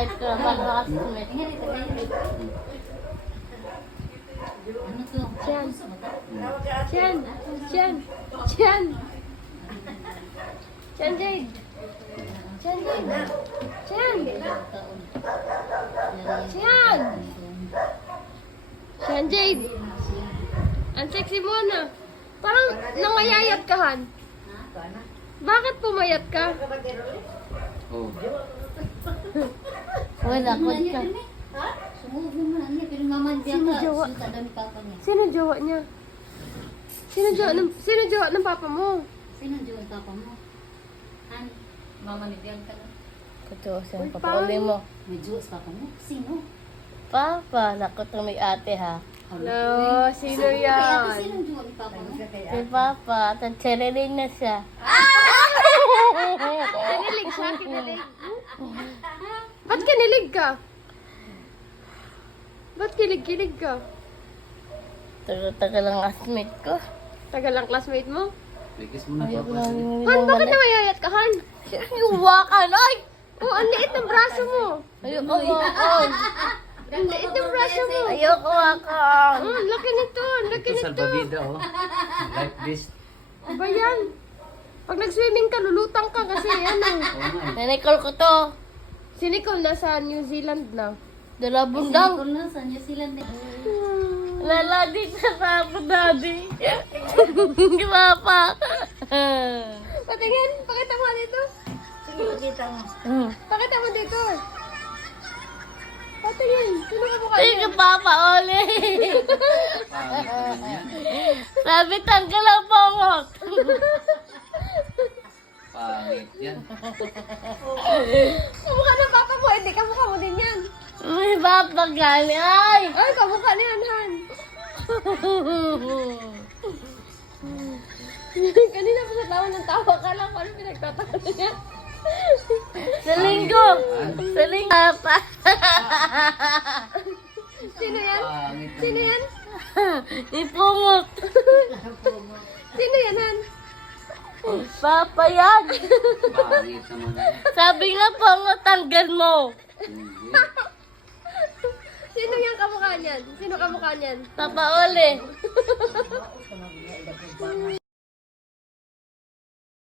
Search ko lang bago makasumit. Ano to? Siyan. Siyan. Siyan. Siyan. Siyan, Jade. Siyan, Jade. Siyan. Siyan. Siyan, Jade. Ang sexy mo na. Parang nangyayat ka, Han. Bakit pumayat ka? Oh. Wala ko ka. Sumugod mo na niya, pero mamandya Sino ka. jowa? Suka daw ni papa niya. Sino jowa niya? Sino jowa ng papa mo? Sino ang jowa ng papa mo? Han, mamandyan ka na. Kuto siya Uy, papauli mo. May jowa sa papa mo? Sino? Papa, naku to may ate ha. No, sino Kaya yan? sino ang jowa ni papa mo? Si Papa, at cherry na siya. Kinilig siya, kinilig. Ba't kinilig ka? Ba't kilig-kilig ka? Tagal-tagal ang asmate ko. Tagal ang classmate mo? Bigis mo na Ayoko papa. lang. Han, bakit namayayat ka, Han? Yuwa ka, ay! Oh, ang liit ng braso mo. Ayoko wakon. Ang liit ng braso mo. Ayoko wakon. Oh, ang laki nito, ang laki Ito nito. salbabida oh. Like this. Ano ba yan? Pag nag-swimming ka, lulutang ka kasi ano. Oo nga. Nanikol ko to. Si Nicole nasa New Zealand na. Dala bundang. Nicole na sa New Zealand eh. Lala dito sa Abu Dhabi. Di Papa. Patingin, pakita mo dito. Sige, pakita mo. Pakita mo dito. Patingin, sino ka mukha Sige niya? Papa, oli. Pangit naman yan. Sabi tanggal ang pangot. Pangit yan. Kamukha ng papa mo, hindi kamukha mo din yan. May Papa gani. Ay! Ay, kamukha ni Han. Kanina pa sa tawa ng tawa ka lang, ano pinagtataka niya? Sa linggo. Sa linggo. Papa. Sino yan? Pangit Sino naman. yan? Ipungot. Sino yan, Han? Papa yan. Pangit naman yan. Sabi nga pangot tanggal mo. Hindi. Sino yung kamukha niyan? Sino kamukha niyan? Papa oli.